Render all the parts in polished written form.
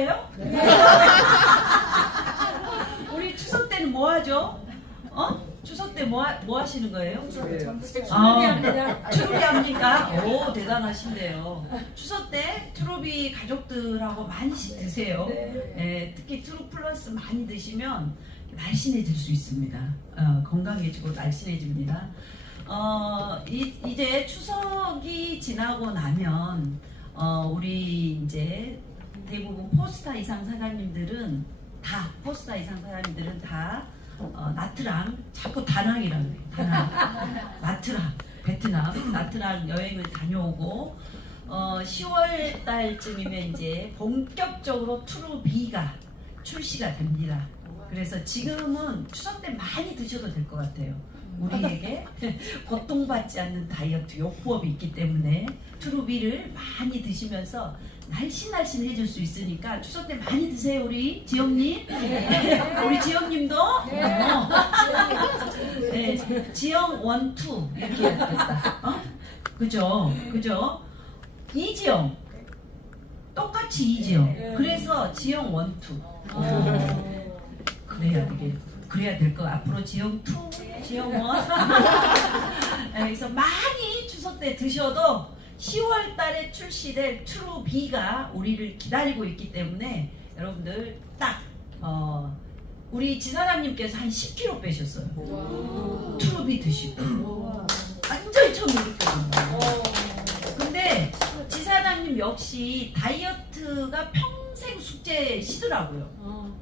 거예요? 우리 추석 때는 뭐 하죠? 추석 때 뭐 하시는 거예요? 트루비 합니까? 오, 대단하신데요. 추석 때 트루비 가족들하고 많이씩 드세요. 특히 트루 플러스 많이 드시면 날씬해질 수 있습니다. 건강해지고 날씬해집니다. 이제 추석이 지나고 나면 우리 이제 대부분 포스타 이상 사장님들은 다 나트랑, 자꾸 다낭이라고 해요. 나트랑, 베트남 나트랑 여행을 다녀오고 10월 달쯤이면 이제 본격적으로 트루비가 출시가 됩니다. 그래서 지금은 추석 때 많이 드셔도 될 것 같아요. 우리에게 고통받지 않는 다이어트 요법이 있기 때문에 트루비를 많이 드시면서 날씬해질 수 있으니까 추석 때 많이 드세요. 우리 지영님. 우리 지영님도. 지영 1, 2 이렇게 해야 되겠다. 그죠? 이지영 똑같이 이지영. 그래서 지영 1, 2 그래야 될 거. 앞으로 지영 2, 지영 1. 그래서 많이 추석 때 드셔도 10월 달에 출시될 트루비가 우리를 기다리고 있기 때문에 여러분들 딱 우리 지사장님께서 한 10kg 빼셨어요. 트루비 드시고 완전히 처음 느꼈거든요. 근데 지사장님 역시 다이어트가 평생 숙제시더라고요.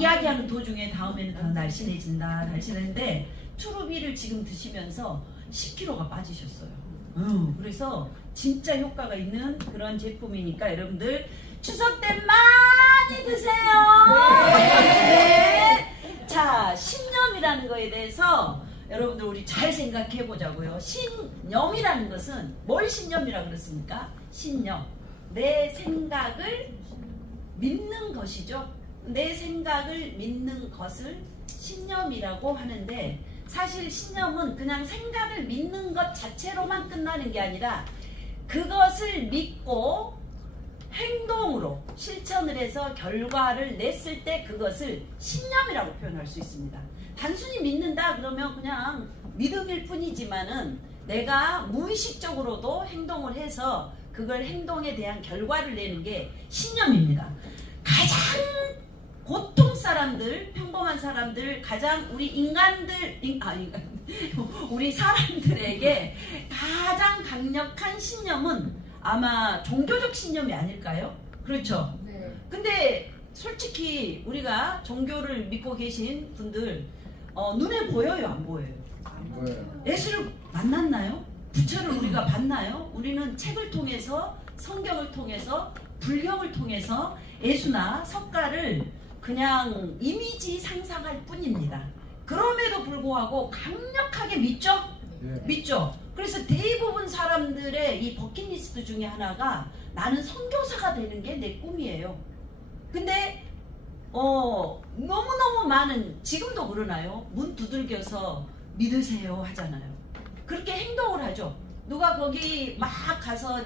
이야기하는 도중에 다음에는 더 날씬해진다 날씬했는데 트루비를 지금 드시면서 10kg가 빠지셨어요. 그래서 진짜 효과가 있는 그런 제품이니까 여러분들 추석 때 많이 드세요. 자, 신념이라는 거에 대해서 여러분들 우리 잘 생각해 보자고요. 신념이라는 것은 뭘 신념이라고 그랬습니까? 신념, 내 생각을 믿는 것이죠. 내 생각을 믿는 것을 신념이라고 하는데, 사실 신념은 그냥 생각을 믿는 것 자체로만 끝나는 게 아니라 그것을 믿고 행동으로 실천을 해서 결과를 냈을 때 그것을 신념이라고 표현할 수 있습니다. 단순히 믿는다 그러면 그냥 믿음일 뿐이지만은 내가 무의식적으로도 행동을 해서 그걸 행동에 대한 결과를 내는 게 신념입니다. 가장 보통 사람들, 평범한 사람들, 가장 우리 우리 사람들에게 가장 강력한 신념은 아마 종교적 신념이 아닐까요? 그렇죠? 네. 근데 솔직히 우리가 종교를 믿고 계신 분들 눈에 보여요? 안 보여요? 안 보여요. 예수를 만났나요? 부처를 우리가 봤나요? 우리는 책을 통해서, 성경을 통해서, 불경을 통해서 예수나 석가를 그냥 이미지 상상할 뿐입니다. 그럼에도 불구하고 강력하게 믿죠? 네. 믿죠? 그래서 대부분 사람들의 이 버킷리스트 중에 하나가 나는 선교사가 되는 게 내 꿈이에요. 근데 너무너무 많은, 지금도 그러나요? 문 두들겨서 믿으세요 하잖아요. 그렇게 행동을 하죠. 누가 거기 막 가서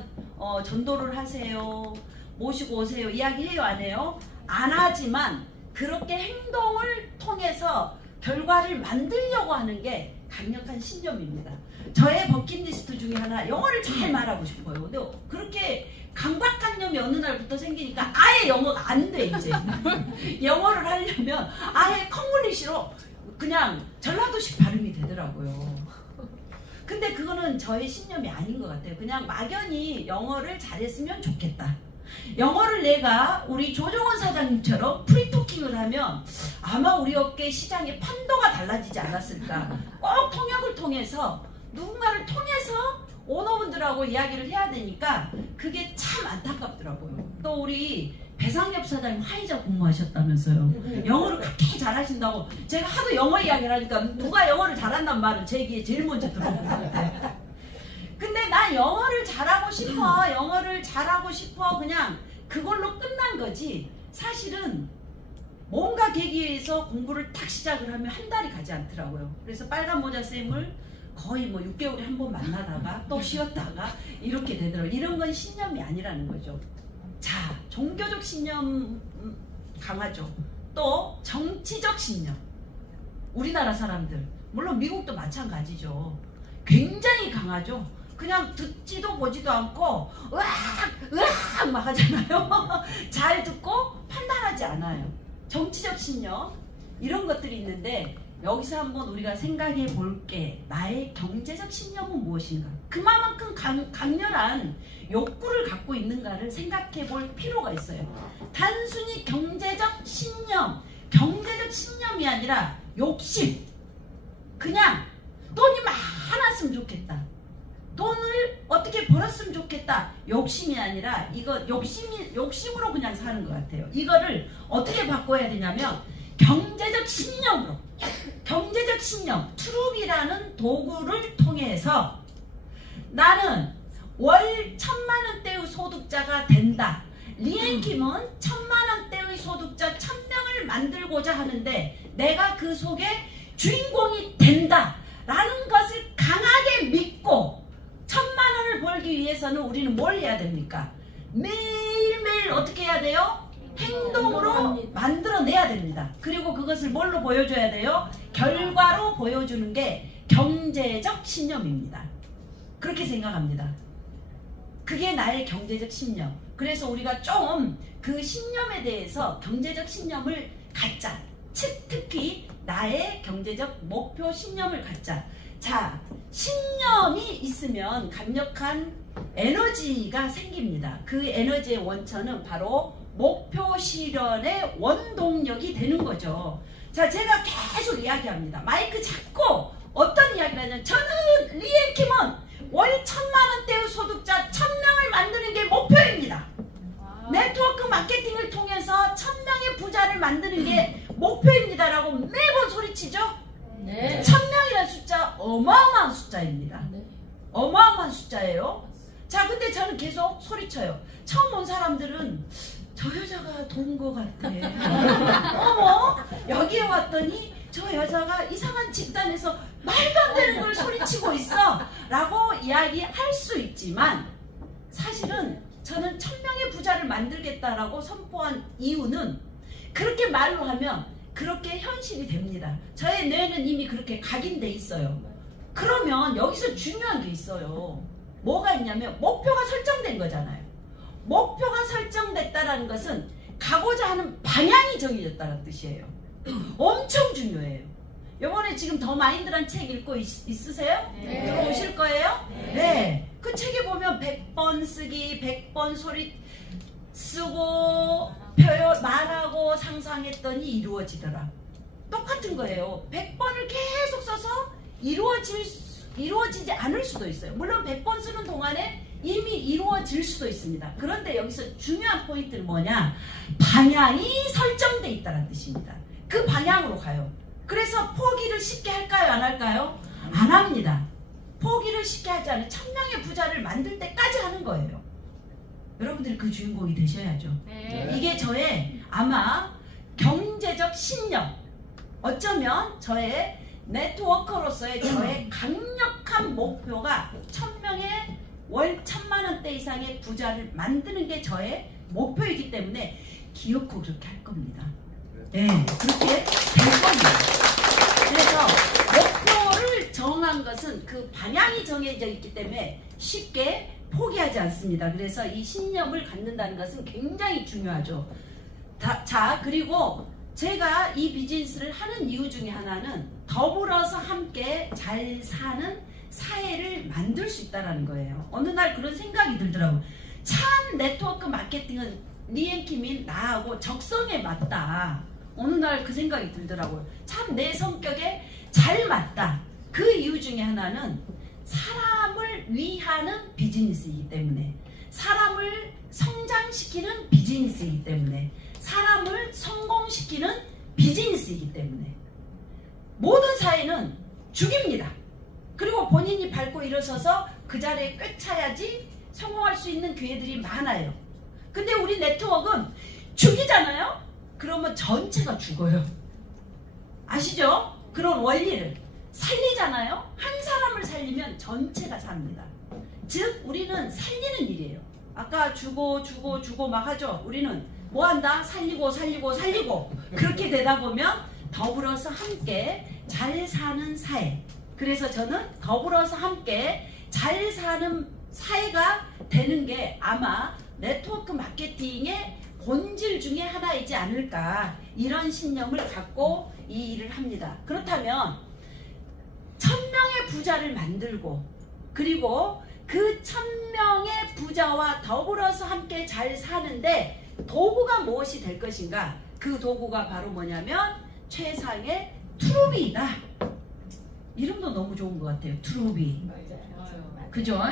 전도를 하세요, 모시고 오세요 이야기해요? 안 해요? 안 하지만 그렇게 행동을 통해서 결과를 만들려고 하는 게 강력한 신념입니다. 저의 버킷리스트 중에 하나, 영어를 잘 말하고 싶어요. 근데 그렇게 강박관념이 어느 날부터 생기니까 아예 영어가 안 돼. 이제 영어를 하려면 아예 콩글리시로 그냥 전라도식 발음이 되더라고요. 근데 그거는 저의 신념이 아닌 것 같아요. 그냥 막연히 영어를 잘했으면 좋겠다. 영어를 내가 우리 조정원 사장님처럼 프리토킹을 하면 아마 우리 업계 시장의 판도가 달라지지 않았을까. 꼭 통역을 통해서 누군가를 통해서 오너분들하고 이야기를 해야 되니까 그게 참 안타깝더라고요. 또 우리 배상엽 사장님 화이자 공부하셨다면서요. 영어를 그렇게 잘하신다고 제가 하도 영어 이야기를 하니까 누가 영어를 잘한단 말은 제 귀에 제일 먼저 들어온 것 같아요. 근데 난 영어를 잘하고 싶어 그냥 그걸로 끝난 거지. 사실은 뭔가 계기에서 공부를 딱 시작을 하면 한 달이 가지 않더라고요. 그래서 빨간 모자 쌤을 거의 뭐 6개월에 한 번 만나다가 또 쉬었다가 이렇게 되더라고요. 이런 건 신념이 아니라는 거죠. 자, 종교적 신념 강하죠. 또 정치적 신념. 우리나라 사람들, 물론 미국도 마찬가지죠. 굉장히 강하죠. 그냥 듣지도 보지도 않고 으악 막 하잖아요. 잘 듣고 판단하지 않아요. 정치적 신념 이런 것들이 있는데 여기서 한번 우리가 생각해 볼게. 나의 경제적 신념은 무엇인가? 그만큼 강렬한 욕구를 갖고 있는가를 생각해 볼 필요가 있어요. 단순히 경제적 신념이 아니라 욕심. 그냥 돈이 많았으면 좋겠다. 돈을 어떻게 벌었으면 좋겠다. 욕심이 아니라 이거 욕심으로 그냥 사는 것 같아요. 이거를 어떻게 바꿔야 되냐면 경제적 신념으로. 경제적 신념, 트룹이라는 도구를 통해서 나는 월 1000만원대의 소득자가 된다. 리앤킴은 1000만원대의 소득자 1000명을 만들고자 하는데 내가 그 속에 주인공이 된다 라는 것을 강하게 믿고 1000만원을 벌기 위해서는 우리는 뭘 해야 됩니까? 매일매일 어떻게 해야 돼요? 행동으로 만들어내야 됩니다. 그리고 그것을 뭘로 보여줘야 돼요? 결과로 보여주는 게 경제적 신념입니다. 그렇게 생각합니다. 그게 나의 경제적 신념. 그래서 우리가 좀 그 신념에 대해서 경제적 신념을 갖자. 특히 나의 경제적 목표 신념을 갖자. 자, 신념이 있으면 강력한 에너지가 생깁니다. 그 에너지의 원천은 바로 목표 실현의 원동력이 되는 거죠. 자, 제가 계속 이야기합니다. 마이크 잡고 어떤 이야기를 하냐면 저는 리앤킴은 월 1000만원대의 소득자 1000명을 만드는 게 목표입니다. 네트워크 마케팅을 통해서 1000명의 부자를 만드는 게 목표입니다 라고 매번 소리치죠. 네. 1000명이라는 숫자 어마어마한 숫자입니다. 네. 어마어마한 숫자예요. 자, 근데 저는 계속 소리쳐요. 처음 온 사람들은 저 여자가 돈 것 같아. 어머, 여기에 왔더니 저 여자가 이상한 집단에서 말도 안 되는 걸 소리치고 있어 라고 이야기할 수 있지만 사실은 저는 1000명의 부자를 만들겠다라고 선포한 이유는 그렇게 말로 하면 그렇게 현실이 됩니다. 저의 뇌는 이미 그렇게 각인돼 있어요. 그러면 여기서 중요한 게 있어요. 뭐가 있냐면 목표가 설정된 거잖아요. 목표가 설정됐다는 것은 가고자 하는 방향이 정해졌다는 뜻이에요. 엄청 중요해요. 이번에 지금 더 마인드란 책 읽고 있으세요? 네. 들어오실 거예요? 네. 네. 그 책에 보면 100번 쓰기, 100번 소리 쓰고 말하고 상상했더니 이루어지더라. 똑같은 거예요. 100번을 계속 써서 이루어지지 않을 수도 있어요. 물론 100번 쓰는 동안에 이미 이루어질 수도 있습니다. 그런데 여기서 중요한 포인트는 뭐냐? 방향이 설정돼 있다는 뜻입니다. 그 방향으로 가요. 그래서 포기를 쉽게 할까요? 안 할까요? 안 합니다. 포기를 쉽게 하지 않아요. 1000명의 부자를 만들 때까지 하는 거예요. 여러분들이 그 주인공이 되셔야죠. 네. 이게 저의 아마 경제적 신념, 어쩌면 저의 네트워커로서의 저의 강력한 목표가 1000명의 월 1000만원대 이상의 부자를 만드는 게 저의 목표이기 때문에 기어코 그렇게 할 겁니다. 네, 그렇게 될 겁니다. 그래서 목표를 정한 것은 그 방향이 정해져 있기 때문에 쉽게 포기하지 않습니다. 그래서 이 신념을 갖는다는 것은 굉장히 중요하죠. 자, 그리고 제가 이 비즈니스를 하는 이유 중에 하나는 더불어서 함께 잘 사는 사회를 만들 수 있다는 거예요. 어느 날 그런 생각이 들더라고요. 참 네트워크 마케팅은 리앤킴이 나하고 적성에 맞다. 어느 날 그 생각이 들더라고요. 참 내 성격에 잘 맞다. 그 이유 중에 하나는 사람을 위하는 비즈니스이기 때문에, 사람을 성장시키는 비즈니스이기 때문에, 사람을 성공시키는 비즈니스이기 때문에 모든 사회는 죽입니다. 그리고 본인이 밟고 일어서서 그 자리에 꿰차야지 성공할 수 있는 기회들이 많아요. 근데 우리 네트워크는 죽이잖아요? 그러면 전체가 죽어요. 아시죠? 그런 원리를 살리잖아요? 한 사람을 살리면 전체가 삽니다. 즉 우리는 살리는 일이에요. 아까 주고 막 하죠. 우리는 뭐 한다? 살리고 그렇게 되다 보면 더불어서 함께 잘 사는 사회. 그래서 저는 더불어서 함께 잘 사는 사회가 되는 게 아마 네트워크 마케팅의 본질 중에 하나이지 않을까, 이런 신념을 갖고 이 일을 합니다. 그렇다면 1000명의 부자를 만들고, 그리고 그 1000명의 부자와 더불어서 함께 잘 사는데 도구가 무엇이 될 것인가? 그 도구가 바로 뭐냐면 최상의 트루비다. 이름도 너무 좋은 것 같아요. 트루비. 그죠?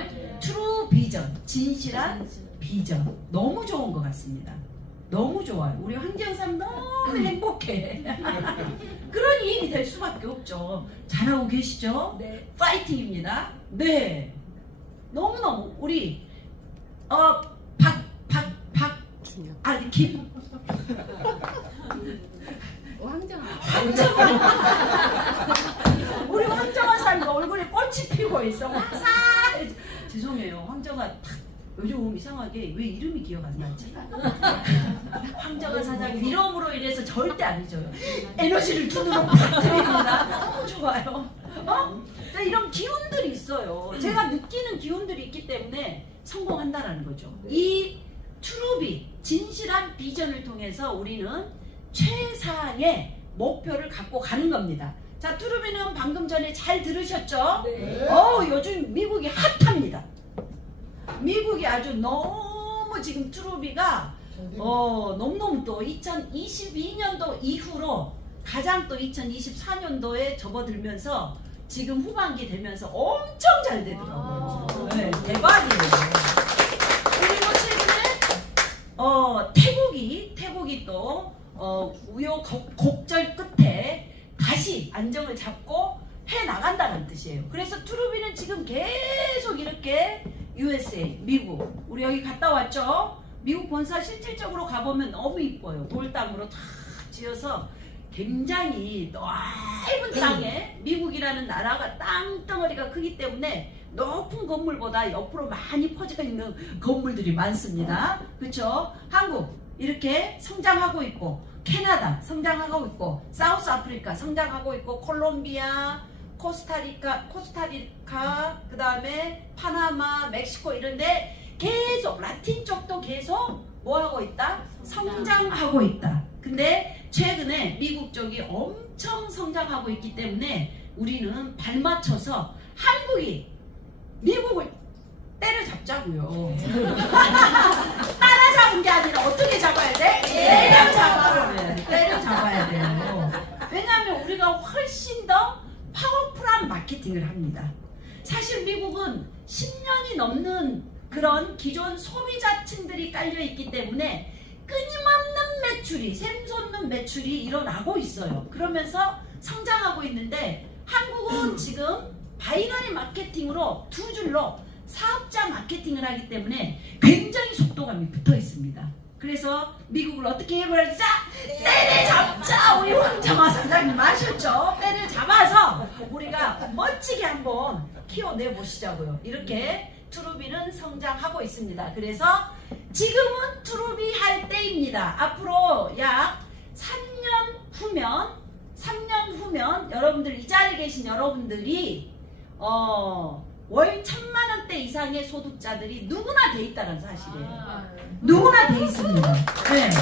트루 비전, 진실한 비전. 너무 좋은 것 같습니다. 너무 좋아요. 우리 황지영사님 너무 행복해. 그런 일이 될 수밖에 없죠. 잘하고 계시죠? 네. 파이팅입니다. 네. 너무너무 우리 김 우리 황정아 사님 얼굴에 꽃이 피고 있어. 화사해. 죄송해요. 황정아 요즘 이상하게 왜 이름이 기억 안 나지? 황정아 사장님 이름으로 인해서 절대 안 잊어요. 에너지를 두 눈으로 팍 드립니다. 너무 좋아요. 이런 기운들이 있어요. 제가 느끼는 기운들이 있기 때문에 성공한다라는 거죠. 이 트루비, 진실한 비전을 통해서 우리는 최상의 목표를 갖고 가는 겁니다. 자, 트루비는 방금 전에 잘 들으셨죠? 네. 요즘 미국이 핫합니다. 미국이 아주 너무 지금 트루비가 너무너무 또 2022년도 이후로 가장 또 2024년도에 접어들면서 지금 후반기 되면서 엄청 잘 되더라고요. 네, 대박이에요. 그리고 최근에 태국이 또 우여곡절 끝에 다시 안정을 잡고 해 나간다는 뜻이에요. 그래서 트루비는 지금 계속 이렇게 USA, 미국, 우리 여기 갔다 왔죠? 미국 본사 실질적으로 가보면 너무 이뻐요. 돌담으로 다 지어서 굉장히 넓은 땅에, 미국이라는 나라가 땅덩어리가 크기 때문에 높은 건물보다 옆으로 많이 퍼져 있는 건물들이 많습니다. 그렇죠? 한국 이렇게 성장하고 있고, 캐나다 성장하고 있고, 사우스 아프리카 성장하고 있고, 콜롬비아, 코스타리카, 그 다음에 파나마, 멕시코 이런데 계속 라틴 쪽도 계속 뭐 하고 있다? 성장하고 있다. 근데 최근에 미국 쪽이 엄청 성장하고 있기 때문에 우리는 발맞춰서 한국이 미국을 때려잡자고요. 따라잡은 게 아니라 어떻게 잡아야 돼? 때려잡아야 돼요. 왜냐하면 우리가 훨씬 더 파워풀한 마케팅을 합니다. 사실 미국은 10년이 넘는 그런 기존 소비자층들이 깔려있기 때문에 끊임없는 매출이, 샘솟는 매출이 일어나고 있어요. 그러면서 성장하고 있는데 한국은 지금 바이너리 마케팅으로 두 줄로 사업자 마케팅을 하기 때문에 굉장히 속도감이 붙어 있습니다. 그래서 미국을 어떻게 해버리자? 때려잡자! 우리 황정아 사장님 아셨죠? 때려잡아서 우리가 멋지게 한번 키워내 보시자고요. 이렇게 트루비는 성장하고 있습니다. 그래서 지금은 트루비 할 때입니다. 앞으로 약 3년 후면 여러분들, 이 자리에 계신 여러분들이 월 1000만원대 이상의 소득자들이 누구나 돼 있다는 사실이에요. 누구나 돼 있습니다. 네. 자,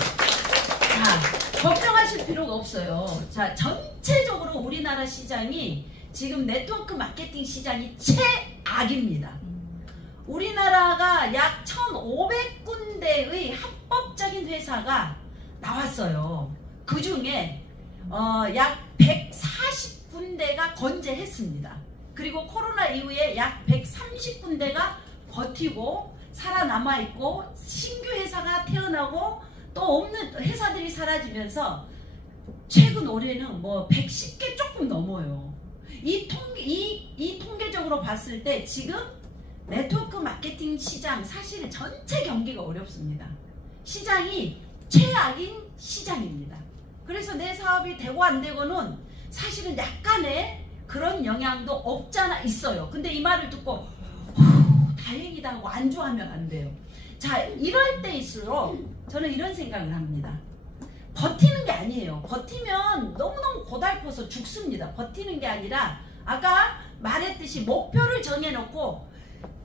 걱정하실 필요가 없어요. 자, 전체적으로 우리나라 시장이 지금 네트워크 마케팅 시장이 최악입니다. 우리나라가 약 1500군데의 합법적인 회사가 나왔어요. 그 중에 약 140군데가 건재했습니다. 그리고 코로나 이후에 약 130군데가 버티고 살아남아있고, 신규 회사가 태어나고 또 없는 회사들이 사라지면서 최근 올해는 뭐 110개 조금 넘어요. 이 통계적으로 봤을 때 지금 네트워크 마케팅 시장, 사실 전체 경기가 어렵습니다. 시장이 최악인 시장입니다. 그래서 내 사업이 되고 안 되고는 사실은 약간의 그런 영향도 없잖아 있어요. 근데 이 말을 듣고 다행이다 하고 안주하면 안 돼요. 자, 이럴 때일수록 저는 이런 생각을 합니다. 버티는 게 아니에요. 버티면 너무너무 고달퍼서 죽습니다. 버티는 게 아니라 아까 말했듯이 목표를 정해놓고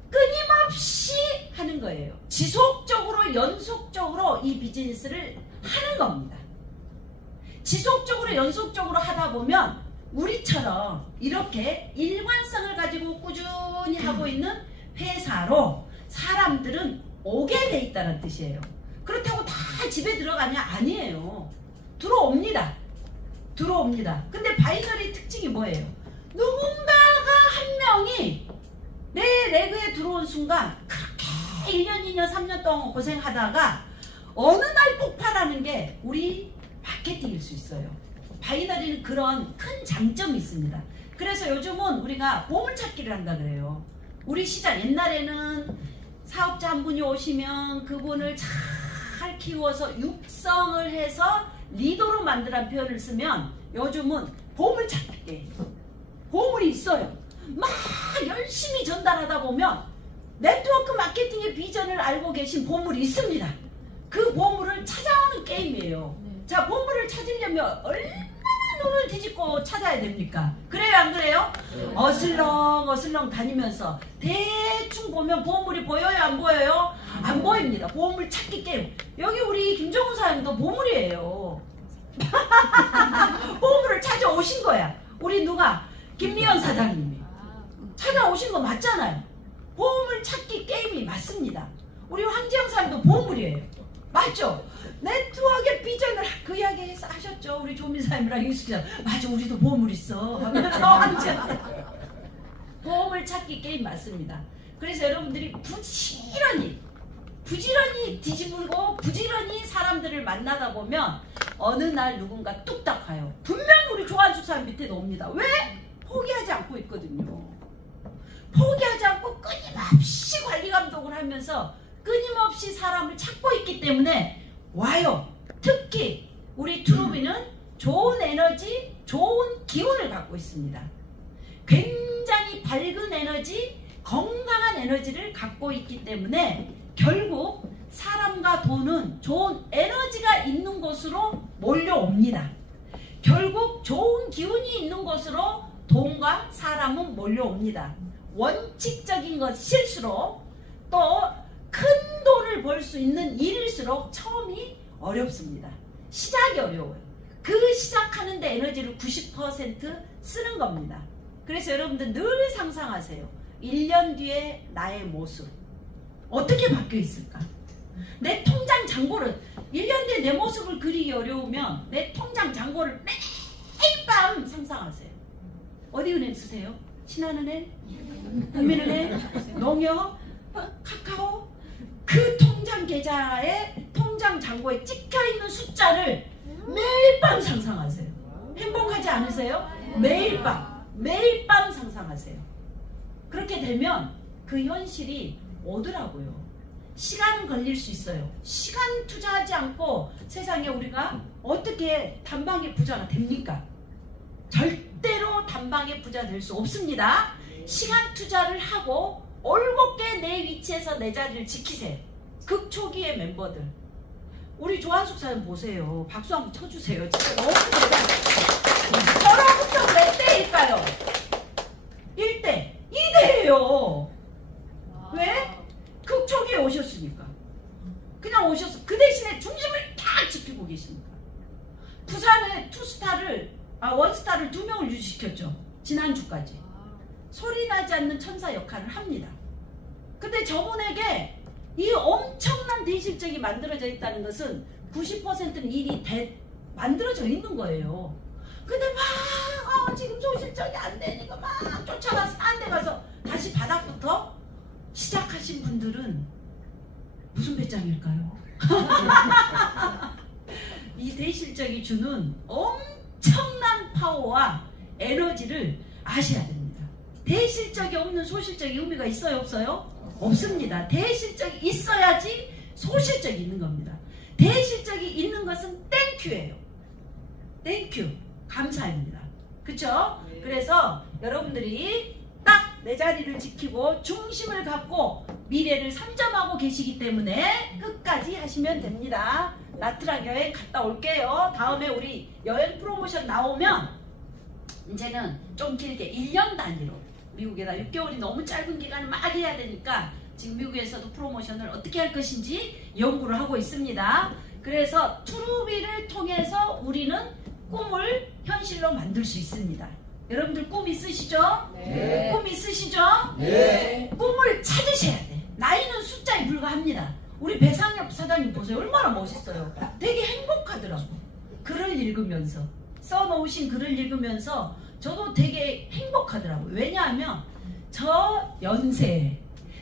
끊임없이 하는 거예요. 지속적으로 연속적으로 이 비즈니스를 하는 겁니다. 지속적으로 연속적으로 하다 보면 우리처럼 이렇게 일관성을 가지고 꾸준히 하고 있는 회사로 사람들은 오게 돼 있다는 뜻이에요. 그렇다고 다 집에 들어가냐? 아니에요. 들어옵니다. 들어옵니다. 근데 바이너리 특징이 뭐예요? 누군가가 한 명이 내 레그에 들어온 순간 그렇게 1년, 2년, 3년 동안 고생하다가 어느 날 폭발하는 게 우리 마케팅일 수 있어요. 바이너리는 그런 큰 장점이 있습니다. 그래서 요즘은 우리가 보물찾기를 한다 그래요. 우리 시장 옛날에는 사업자 한 분이 오시면 그분을 잘 키워서 육성을 해서 리더로 만드라는 표현을 쓰면 요즘은 보물찾기 게임. 보물이 있어요. 막 열심히 전달하다 보면 네트워크 마케팅의 비전을 알고 계신 보물이 있습니다. 그 보물을 찾아오는 게임이에요. 자, 보물을 찾으려면 얼마나 눈을 뒤집고 찾아야 됩니까? 그래요, 안 그래요? 어슬렁 다니면서 대충 보면 보물이 보여요, 안 보여요? 안 보입니다. 보물 찾기 게임. 여기 우리 김정우 사장님도 보물이에요. 보물을 찾아오신 거야. 우리 누가? 김미연 사장님이 찾아오신 거 맞잖아요. 보물 찾기 게임이 맞습니다. 우리 황지영 사장님도 보물이에요. 맞죠? 네트워크의 비전을 그 이야기 하셨죠. 우리 조민 사장님이랑 유수장. 맞아, 우리도 보물 있어 하면서 황지영 보물 찾기 게임 맞습니다. 그래서 여러분들이 부지런히 뒤집고 부지런히 사람들을 만나다 보면 어느 날 누군가 뚝딱 가요. 분명히 우리 조한숙 사람 밑에도 옵니다. 왜? 포기하지 않고 있거든요. 포기하지 않고 끊임없이 관리 감독을 하면서 끊임없이 사람을 찾고 있기 때문에 와요. 특히 우리 트루비는 좋은 에너지, 좋은 기운을 갖고 있습니다. 굉장히 밝은 에너지, 건강한 에너지를 갖고 있기 때문에 결국 사람과 돈은 좋은 에너지가 있는 곳으로 몰려옵니다. 결국 좋은 기운이 있는 곳으로 돈과 사람은 몰려옵니다. 원칙적인 것일수록 또 큰 돈을 벌 수 있는 일일수록 처음이 어렵습니다. 시작이 어려워요. 그 시작하는데 에너지를 90% 쓰는 겁니다. 그래서 여러분들 늘 상상하세요. 1년 뒤에 나의 모습 어떻게 바뀌어 있을까? 내 통장 잔고를 1년 뒤에 내 모습을 그리기 어려우면 내 통장 잔고를 매일 밤 상상하세요. 어디 은행 쓰세요? 신한은행? 국민은행? 농협? 카카오? 그 통장 계좌에 통장 잔고에 찍혀있는 숫자를 매일 밤 상상하세요. 행복하지 않으세요? 매일 밤 상상하세요. 그렇게 되면 그 현실이 오더라고요. 시간은 걸릴 수 있어요. 시간 투자하지 않고 세상에 우리가 어떻게 단방에 부자가 됩니까? 절대로 단방에 부자 될 수 없습니다. 시간 투자를 하고 올곧게 내 위치에서 내 자리를 지키세요. 극초기의 멤버들. 우리 조한숙 사람 보세요. 박수 한번 쳐주세요. 진짜 너무 대단해요. 저로부터 몇 대일까요? 1대, 2대예요. 왜? 극초기에 오셨으니까. 그냥 오셨어. 그 대신에 중심을 딱 지키고 계십니다. 부산에 원스타를 2명을 유지시켰죠. 지난주까지. 소리 나지 않는 천사 역할을 합니다. 근데 저분에게 이 엄청난 대실적이 만들어져 있다는 것은 90%는 일이 만들어져 있는 거예요. 근데 막 지금 소실적이 안 되니까 막 쫓아가서 딴 데 가서 다시 바닥부터 시작하신 분들은 무슨 배짱일까요? 이 대실적이 주는 엄청난 파워와 에너지를 아셔야 됩니다. 대실적이 없는 소실적이 의미가 있어요, 없어요? 없습니다. 대실적이 있어야지 소실적이 있는 겁니다. 대실적이 있는 것은 땡큐예요. 땡큐. 감사입니다. 그쵸? 그래서 여러분들이 딱 내 자리를 지키고 중심을 갖고 미래를 상정하고 계시기 때문에 끝까지 하시면 됩니다. 나트랑 여행 갔다 올게요. 다음에 우리 여행 프로모션 나오면 이제는 좀 길게 1년 단위로 미국에다 6개월이 너무 짧은 기간을 막 해야 되니까 지금 미국에서도 프로모션을 어떻게 할 것인지 연구를 하고 있습니다. 그래서 투루비를 통해서 우리는 꿈을 현실로 만들 수 있습니다. 여러분들 꿈 있으시죠? 네. 꿈 있으시죠? 네. 꿈을 찾으셔야 돼. 나이는 숫자에 불과합니다. 우리 배상엽 사장님 보세요. 얼마나 멋있어요. 되게 행복하더라고. 글을 읽으면서, 써놓으신 글을 읽으면서 저도 되게 행복하더라고요. 왜냐하면 저 연세에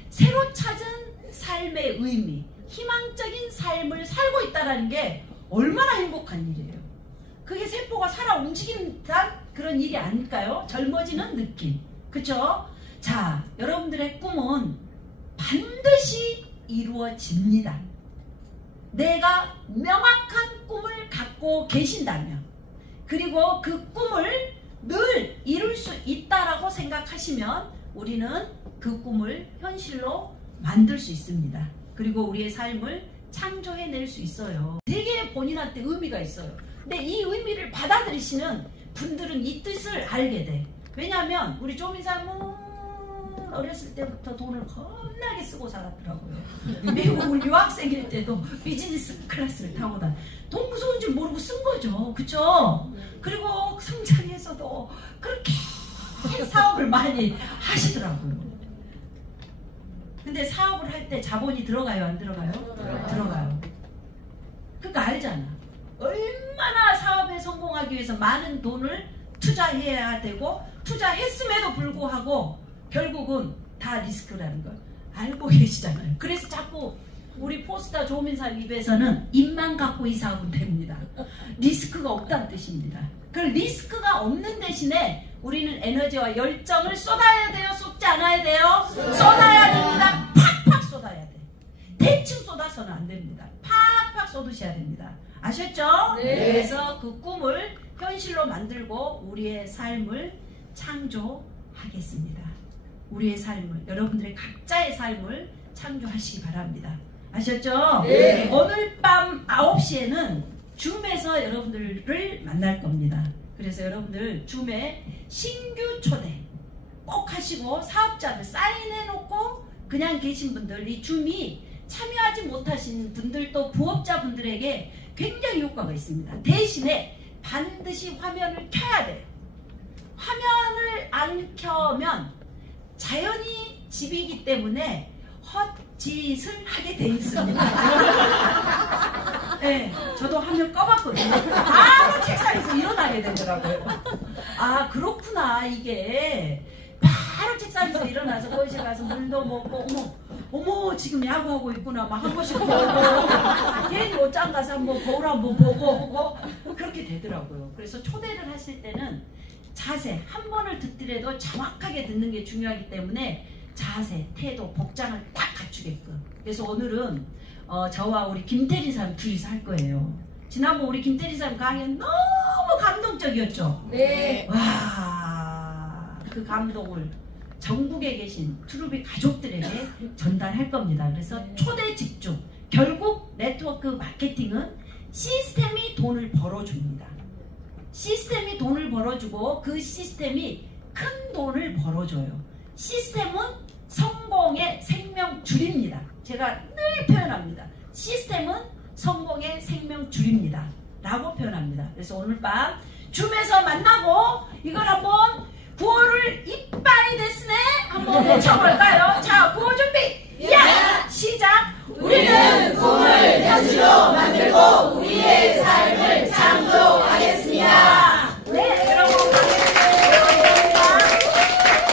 새로 찾은 삶의 의미, 희망적인 삶을 살고 있다는 게 얼마나 행복한 일이에요. 그게 세포가 살아 움직인다는 그런 일이 아닐까요? 젊어지는 느낌. 그쵸? 자, 여러분들의 꿈은 반드시 이루어집니다. 내가 명확한 꿈을 갖고 계신다면, 그리고 그 꿈을 늘 이룰 수 있다라고 생각하시면 우리는 그 꿈을 현실로 만들 수 있습니다. 그리고 우리의 삶을 창조해낼 수 있어요. 되게 본인한테 의미가 있어요. 근데 이 의미를 받아들이시는 분들은 이 뜻을 알게 돼. 왜냐하면 우리 조민사는 어렸을 때부터 돈을 겁나게 쓰고 살았더라고요. 미국을 유학생일 때도 비즈니스 클래스를 타고 돈 무서운 줄 모르고 쓴 거죠. 그쵸? 그리고 성장에서도 그렇게 사업을 많이 하시더라고요. 근데 사업을 할 때 자본이 들어가요? 안 들어가요? 들어가요. 그러니까 알잖아. 얼마나 사업에 성공하기 위해서 많은 돈을 투자해야 되고, 투자했음에도 불구하고 결국은 다 리스크라는 걸 알고 계시잖아요. 그래서 자꾸 우리 포스타 조민사 입에서는 입만 갖고 이 사업은 됩니다. 리스크가 없다는 뜻입니다. 그 리스크가 없는 대신에 우리는 에너지와 열정을 쏟아야 돼요? 쏟지 않아야 돼요? 쏟아야 됩니다. 팍팍 쏟아야 돼. 대충 쏟아서는 안 됩니다. 팍팍 쏟으셔야 됩니다. 아셨죠? 네. 그래서 그 꿈을 현실로 만들고 우리의 삶을 창조하겠습니다. 우리의 삶을, 여러분들의 각자의 삶을 창조하시기 바랍니다. 아셨죠? 네. 오늘 밤 9시에는 줌에서 여러분들을 만날 겁니다. 그래서 여러분들 줌에 신규 초대 꼭 하시고, 사업자들 사인해놓고 그냥 계신 분들, 이 줌이 참여하지 못하신 분들도 부업자분들에게 굉장히 효과가 있습니다. 대신에 반드시 화면을 켜야 돼요. 화면을 안 켜면 자연히 집이기 때문에 헛짓을 하게 돼 있습니다. 네, 저도 화면 꺼봤거든요. 바로 책상에서 일어나게 되더라고요. 아, 그렇구나. 이게 바로 책상에서 일어나서 거실에 가서 물도 먹고, 어머 지금 야구하고 있구나 막 한 번씩 보고, 괜히 옷장 가서 한번 거울 한번 보고 그렇게 되더라고요. 그래서 초대를 하실 때는 자세, 한 번을 듣더라도 정확하게 듣는 게 중요하기 때문에 자세, 태도, 복장을 딱 갖추게끔. 그래서 오늘은 저와 우리 김태리 사람 둘이서 할 거예요. 지난번 우리 김태리 사람 강의 너무 감동적이었죠? 네. 와, 그 감동을 전국에 계신 투루비 가족들에게 전달할 겁니다. 그래서 초대 집중. 결국 네트워크 마케팅은 시스템이 돈을 벌어줍니다. 시스템이 돈을 벌어주고 그 시스템이 큰 돈을 벌어줘요. 시스템은 성공의 생명줄입니다. 제가 늘 표현합니다. 시스템은 성공의 생명줄입니다. 라고 표현합니다. 그래서 오늘 밤 줌에서 만나고 이걸 한번 9월을 이빠이 데스네 한번 외쳐볼까요?